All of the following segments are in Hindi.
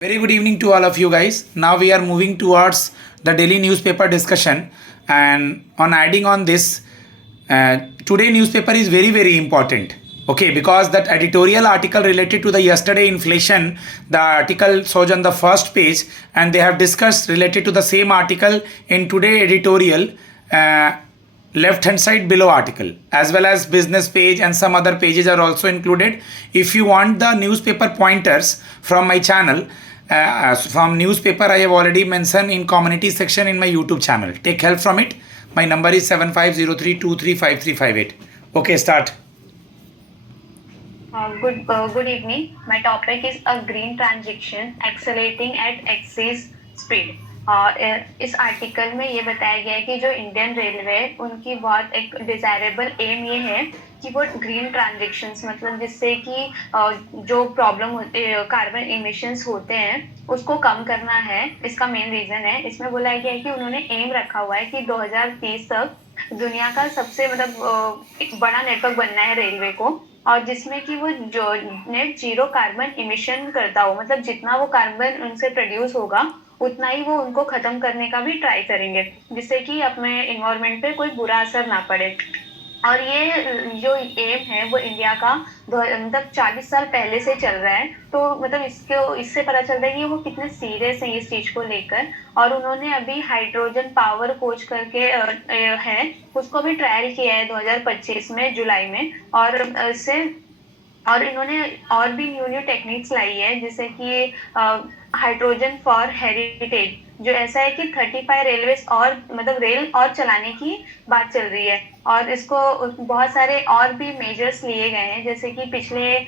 Very good evening to all of you guys. Now we are moving towards the daily newspaper discussion, and on adding on this, today newspaper is very important. Okay, because that editorial article related to the yesterday inflation, the article shows on the first page, and they have discussed related to the same article in today editorial. Left hand side below article, as well as business page and some other pages are also included. If you want the newspaper pointers from my channel, from newspaper I have already mentioned in community section in my YouTube channel. Take help from it. My number is 7503235358. Okay, start. Good evening. My topic is a green transition accelerating at excess speed. इस आर्टिकल में ये बताया गया है कि जो इंडियन रेलवे उनकी बहुत एक डिजायरेबल एम ये है कि वो ग्रीन ट्रांजेक्शंस मतलब जिससे कि जो प्रॉब्लम होते कार्बन इमिशंस होते हैं उसको कम करना है। इसका मेन रीजन है, इसमें बोला गया है कि उन्होंने एम रखा हुआ है कि 2030 तक दुनिया का सबसे मतलब एक बड़ा नेटवर्क बनना है रेलवे को, और जिसमें कि वो जो नेट जीरो कार्बन इमिशन करता हो, मतलब जितना वो कार्बन उनसे प्रोड्यूस होगा उतना ही वो उनको खत्म करने का भी ट्राई करेंगे, जिससे कि अपने इन्वायरमेंट पे कोई बुरा असर ना पड़े। और ये जो एम है वो इंडिया का मतलब 40 साल पहले से चल रहा है, तो मतलब इससे पता चलता है कि वो कितने सीरियस है इस चीज को लेकर। और उन्होंने अभी हाइड्रोजन पावर कोच करके है, उसको भी ट्रायल किया है 2025 में जुलाई में। और इससे और इन्होंने और भी न्यू टेक्निक्स लाई है, जैसे कि हाइड्रोजन फॉर हेरिटेज, जो ऐसा है कि 35 रेलवे और मतलब रेल और चलाने की बात चल रही है। और इसको बहुत सारे और भी मेजर्स लिए गए हैं, जैसे कि पिछले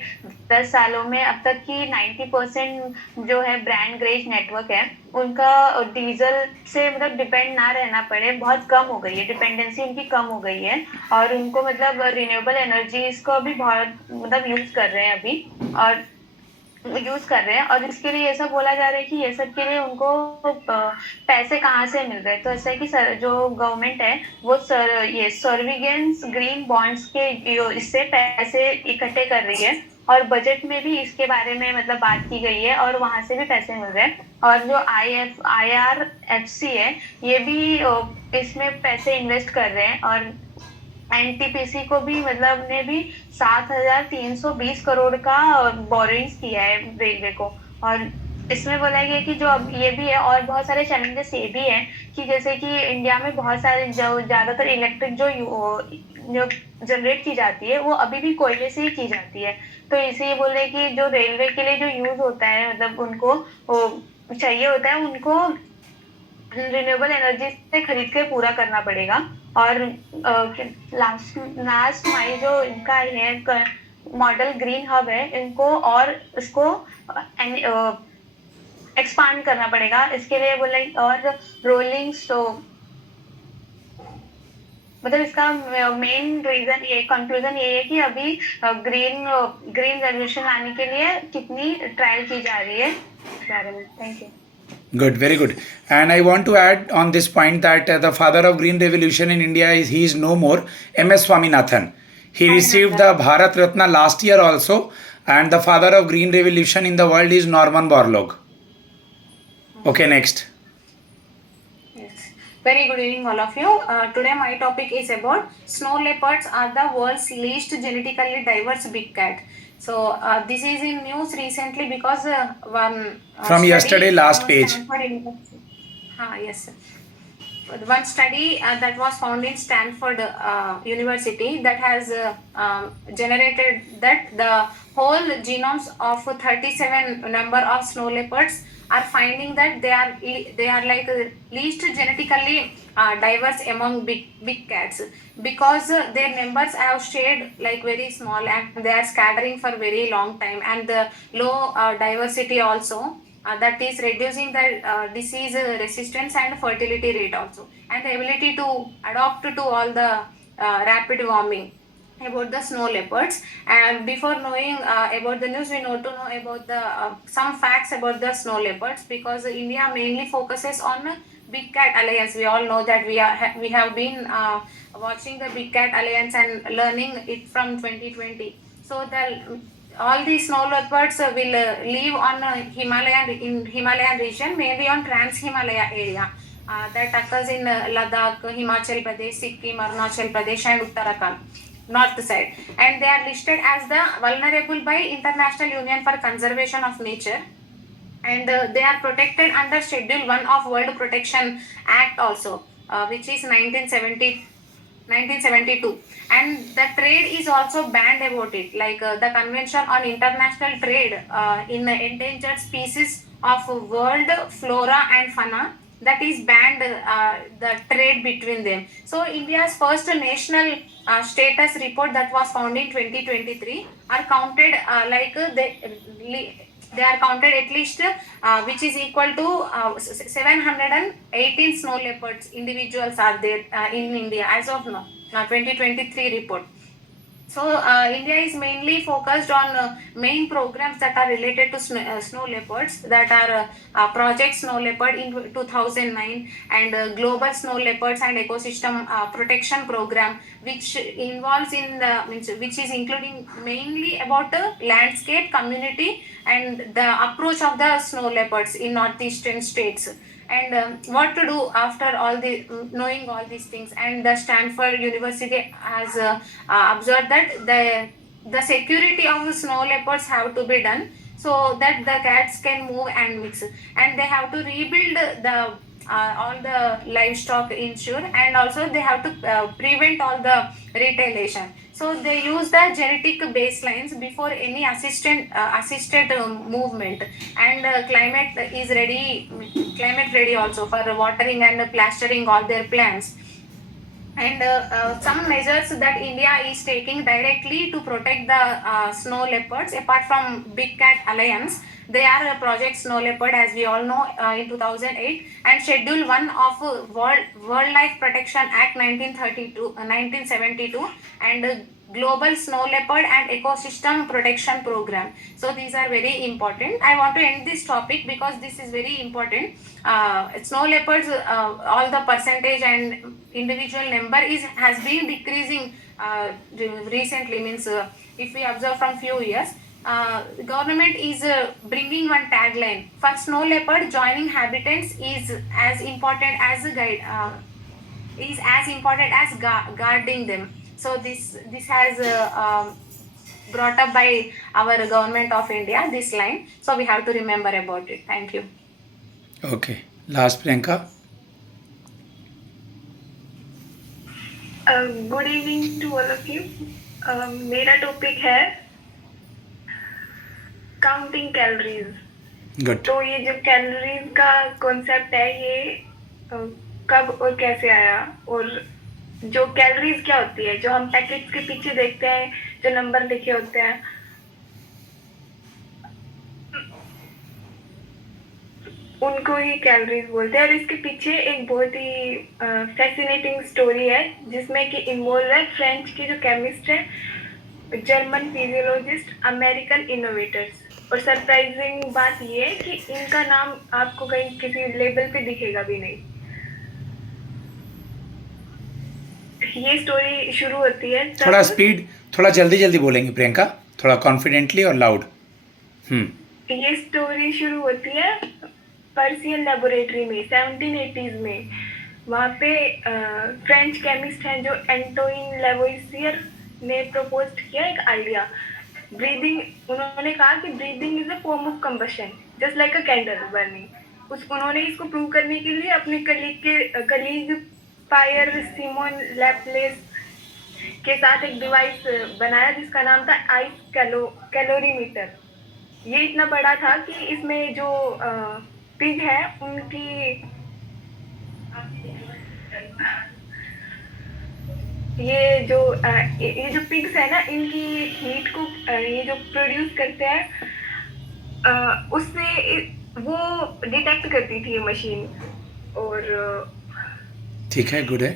10 सालों में अब तक की 90% जो है ब्रांड ग्रेज नेटवर्क है उनका डीजल से मतलब डिपेंड ना रहना पड़े, बहुत कम हो गई है, डिपेंडेंसी उनकी कम हो गई है। और उनको मतलब रिन्यूएबल एनर्जीज को भी बहुत मतलब यूज कर रहे हैं अभी, और यूज कर रहे हैं। और इसके लिए ये सब बोला जा रहा है कि ये सब के लिए उनको पैसे कहाँ से मिल रहे हैं। तो ऐसा है कि जो गवर्नमेंट है वो ये सर्विगेंस ग्रीन बॉन्ड्स के इससे पैसे इकट्ठे कर रही है, और बजट में भी इसके बारे में मतलब बात की गई है और वहां से भी पैसे मिल रहे हैं। और जो IRFC है ये भी इसमें पैसे इन्वेस्ट कर रहे हैं। और एनटीपीसी को भी मतलब ने भी 7,320 करोड़ का बोरिंग्स किया है रेलवे को। और इसमें बोला गया कि जो अब ये भी है और बहुत सारे चैलेंजेस ये भी है कि जैसे कि इंडिया में बहुत सारे जो ज्यादातर इलेक्ट्रिक जो जनरेट की जाती है वो अभी भी कोयले से ही की जाती है। तो इसे बोल रहे कि जो रेलवे के लिए जो यूज होता है मतलब उनको चाहिए होता है, उनको रिन्यूएबल एनर्जी से खरीद के पूरा करना पड़ेगा। और लास्ट माइल जो इनका है मॉडल ग्रीन हब है, इनको और इसको एक्सपांड करना पड़ेगा। इसके लिए बोले और रोलिंग स्टॉक मतलब इसका मेन रीजन ये कंक्लूजन ये है कि अभी ग्रीन रेवोल्यूशन लाने के लिए कितनी ट्रायल की जा रही है इस बारे में। Thank you. Good, very good. And I want to add on this point that the father of green revolution in India is no more, MS Swaminathan. He received the Bharat Ratna last year also, and the father of green revolution in the world is Norman Borlaug. Okay, next. Yes. Very good evening, all of you. Today my topic is about snow leopards are the world's least genetically diverse big cat. So this is in news recently because one from yesterday last page. Yes. One study that was found in Stanford University that has generated that the whole genomes of 37 number of snow leopards are finding that they are like least genetically diverse among big cats, because their numbers have stayed like very small and they are scattering for very long time, and the low diversity also that is reducing the disease resistance and fertility rate also, and the ability to adapt to all the rapid warming. About the snow leopards, and before knowing about the news, we know to know about the some facts about the snow leopards, because India mainly focuses on Big Cat Alliance. We all know that we have been watching the Big Cat Alliance and learning it from 2020. So the all the snow leopards will live on Himalayan region, mainly on Trans-Himalaya area that occurs in Ladakh, Himachal Pradesh, Sikkim, Arunachal Pradesh, and Uttarakhand, north side. And they are listed as the vulnerable by International Union for Conservation of Nature. And they are protected under Schedule 1 of World Protection Act also, which is 1972, and the trade is also banned about it, like the Convention on International Trade in Endangered Species of World Flora and Fauna, that is banned the trade between them. So India's first national status report that was found in 2023 are counted they are counted at least which is equal to 718 snow leopards individuals are there in India as of now, 2023 report. So India is mainly focused on main programs that are related to snow leopards, that are Project Snow Leopard in 2009, and Global Snow Leopards and Ecosystem Protection Program, which involves which is including mainly about the landscape, community, and the approach of the snow leopards in northeastern states. And what to do after all the knowing all these things. And the Stanford University has observed that the security of the snow leopards have to be done so that the cats can move and mix, and they have to rebuild the all the livestock insure, and also they have to prevent all the retaliation. So they use the genetic baselines before any assisted movement, and climate ready also for watering and plastering all their plants. And some measures that India is taking directly to protect the snow leopards, apart from Big Cat Alliance, they are Project Snow Leopard, as we all know, in 2008, and Schedule 1 of Wildlife Protection Act 1972, and Global Snow Leopard and Ecosystem Protection Program. So these are very important. I want to end this topic because this is very important. Snow leopards, all the percentage and individual number has been decreasing recently. Means if we observe from few years, government is bringing one tagline for snow leopard: joining habitats is as important as a guide. Is as important as guarding them. So this has brought up by our government of India, this line. So we have to remember about it. Thank you. Okay. Last, Priyanka. Good evening to all of you. मेरा टॉपिक है काउंटिंग कैलोरीज. Good. तो ये जो कैलोरीज का कॉन्सेप्ट है, ये कब और कैसे आया, और जो कैलोरीज क्या होती है, जो हम पैकेट्स के पीछे देखते हैं, जो नंबर लिखे होते हैं, उनको ही कैलोरीज बोलते हैं. और इसके पीछे एक बहुत ही फैसिनेटिंग स्टोरी है जिसमें कि इन्वॉल्व है फ्रेंच की जो केमिस्ट है, जर्मन फिजियोलॉजिस्ट, अमेरिकन इनोवेटर्स. और सरप्राइजिंग बात ये है कि इनका नाम आपको कहीं किसी लेबल पे दिखेगा भी नहीं. ये स्टोरी शुरू होती है थोड़ा स्पीड, थोड़ा जल्दी जल्दी बोलेंगे प्रियंका, थोड़ा कॉन्फिडेंटली और लाउड. ये स्टोरी शुरू होती है पर्सियन लेबोरेटरी में 1780s में. वहाँ पे फ्रेंच केमिस्ट हैं जो एंटोइन लेवोइसियर ने प्रपोज किया एक आइडिया. ब्रीदिंग, उन्होंने कहा कि breathing is a form of combustion just like a candle burning. उन्होंने इसको प्रूव करने के लिए अपने कलीग पायर सिमोन लैपलेस के साथ एक डिवाइस बनाया जिसका नाम था आइस कैलोरीमीटर. ये इतना बड़ा था कि इसमें जो पिग है उनकी ये जो पिग्स है ना, इनकी हीट को ये जो प्रोड्यूस करते हैं उससे वो डिटेक्ट करती थी ये मशीन. और ठीक है, गुड है.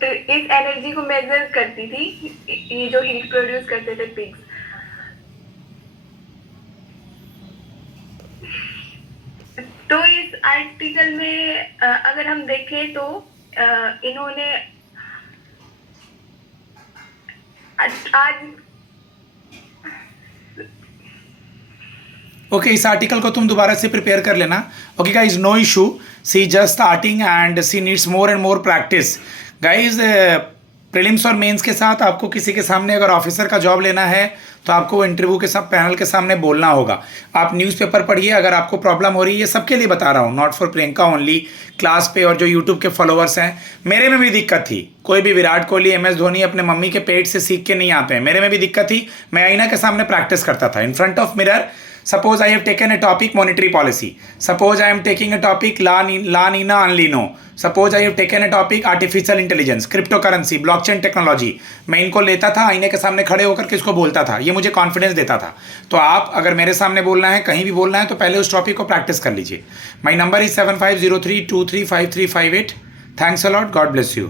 तो इस एनर्जी को मेजर करती थी ये जो हीट प्रोड्यूस करते थे पिग्स. तो इस आर्टिकल में अगर हम देखें तो इन्होंने आज ओके इस आर्टिकल को तुम दोबारा से प्रिपेयर कर लेना. Okay guys, no issue. She just starting and she needs more and more practice. Guys prelims और मेंस के साथ आपको किसी के सामने अगर ऑफिसर का जॉब लेना है तो आपको इंटरव्यू के साथ पैनल के सामने बोलना होगा. आप न्यूज़पेपर पढ़िए. अगर आपको प्रॉब्लम हो रही है, ये सबके लिए बता रहा हूँ, not for Priyanka only. Class पे और जो यूट्यूब के फॉलोअर्स हैं, मेरे में भी दिक्कत थी. कोई भी विराट कोहली, MS धोनी अपने मम्मी के पेट से सीख के नहीं आते हैं. मेरे में भी दिक्कत थी. मैं आईना के सामने प्रैक्टिस करता था in front of mirror. Suppose I have taken a topic monetary policy. Suppose I am taking a topic La Nina Anlino. Suppose I have taken a topic artificial intelligence, cryptocurrency, blockchain technology. मैं इनको लेता था, आईने के सामने खड़े होकर के इसको बोलता था. ये मुझे कॉन्फिडेंस देता था. तो आप अगर मेरे सामने बोलना है, कहीं भी बोलना है, तो पहले उस टॉपिक को प्रैक्टिस कर लीजिए. My number is 7503235358. Thanks a lot. God bless you.